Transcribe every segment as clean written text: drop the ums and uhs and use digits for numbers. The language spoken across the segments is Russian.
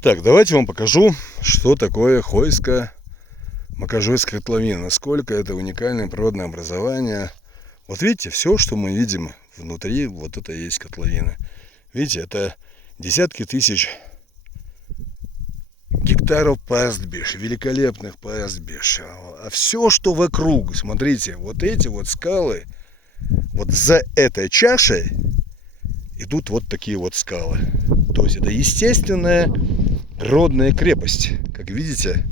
Так, давайте вам покажу, что такое Хойско-Макожойская котловина. Насколько это уникальное природное образование. Вот видите, все, что мы видим внутри, вот это и есть котловина. Видите, это десятки тысяч гектаров пастбищ, великолепных пастбищ. А все, что вокруг, смотрите, вот эти вот скалы, вот за этой чашей идут вот такие вот скалы. То есть это естественная природная крепость, как видите,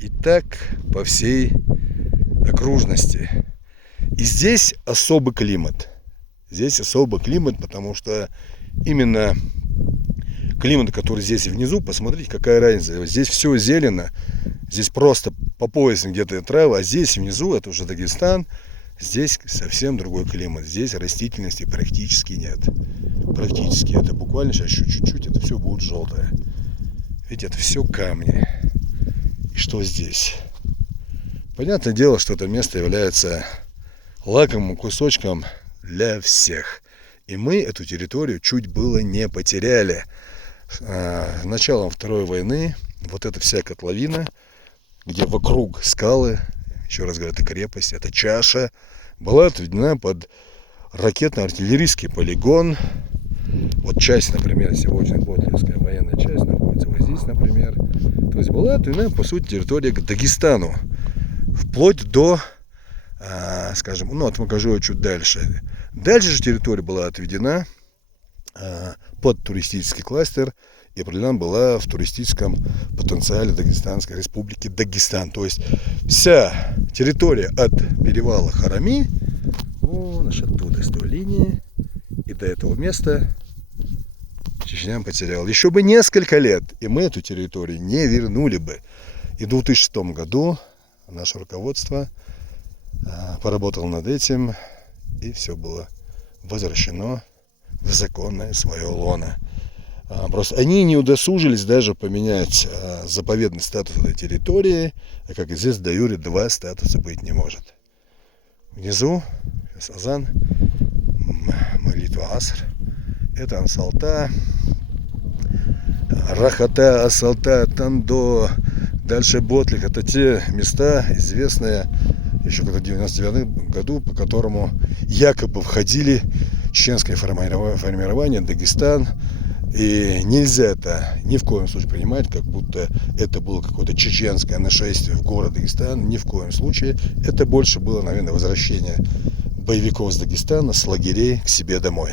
и так по всей окружности. И здесь особый климат. Здесь особый климат, потому что именно климат, который здесь внизу, посмотрите, какая разница. Здесь все зелено, здесь просто по пояс где-то трава, а здесь внизу, это уже Дагестан, здесь совсем другой климат. Здесь растительности практически нет. Практически. Это буквально сейчас чуть-чуть, это все будет желтое. Видите, это все камни. И что здесь? Понятное дело, что это место является лакомым кусочком для всех. И мы эту территорию чуть было не потеряли. Началом Второй войны вот эта вся котловина, где вокруг скалы, еще раз говорю, это крепость, это чаша, была отведена под ракетно-артиллерийский полигон. Вот часть, например, сегодня Ботлерская военная часть находится вот здесь, например. То есть была отведена, по сути, территория к Дагестану. Вплоть до, скажем, ну, от Макожоя чуть дальше. Дальше же территория была отведена под туристический кластер и определена была в туристическом потенциале Дагестанской республики Дагестан. То есть вся территория от перевала Харами, вон аж оттуда, с той линии, и до этого места Чечня потеряла. Еще бы несколько лет, и мы эту территорию не вернули бы. И в 2006 году наше руководство поработало над этим, и все было возвращено в законное свое лоно. Просто они не удосужились даже поменять заповедный статус этой территории, а как известно, де юре два статуса быть не может. Внизу азан, молитва аср, это Ансалта, Рахата, Асалта, Тандо, дальше Ботлих. Это те места, известные еще когда в 1999 году, по которому якобы входили чеченское формирование, Дагестан. И нельзя это ни в коем случае принимать, как будто это было какое-то чеченское нашествие в город Дагестан. Ни в коем случае. Это больше было, наверное, возвращение боевиков с Дагестана, с лагерей к себе домой.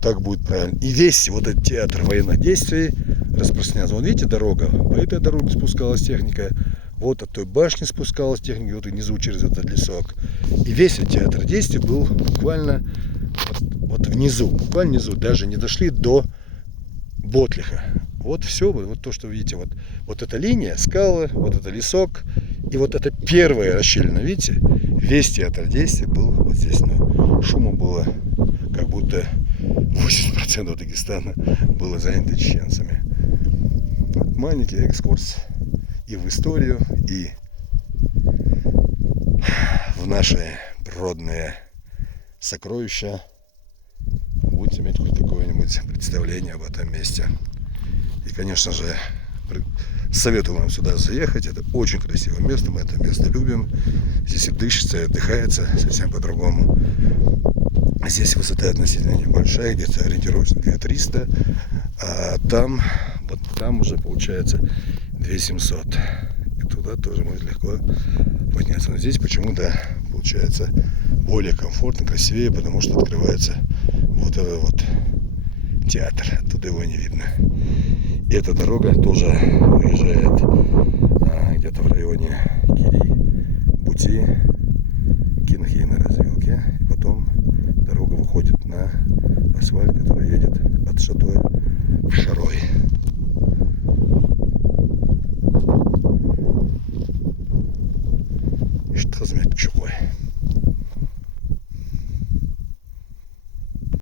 Так будет правильно. И весь вот этот театр военных действий распространяется. Вот видите, дорога. По этой дороге спускалась техника. Вот от той башни спускалась техника. Вот и внизу через этот лесок. И весь этот театр действий был буквально вот внизу. Буквально внизу. Даже не дошли до Ботлиха. Вот все. Вот то, что видите. Вот эта линия, скалы, вот это лесок. И вот это первая расщелина. Видите? Весь театр действий был вот здесь. Но шума было как будто 80% Дагестана было занято чеченцами. Вот маленький экскурс и в историю, и в наши природные сокровища. Будете иметь хоть какое-нибудь представление об этом месте. И, конечно же, советую вам сюда заехать. Это очень красивое место. Мы это место любим. Здесь и дышится, и отдыхается совсем по-другому. Здесь высота относительно небольшая, где-то ориентировочно 2300, а там, вот там уже получается 2700. И туда тоже можно легко подняться. Но здесь почему-то получается более комфортно, красивее, потому что открывается вот этот вот театр. Оттуда его не видно. И эта дорога тоже выезжает где-то в районе Кири, Бути.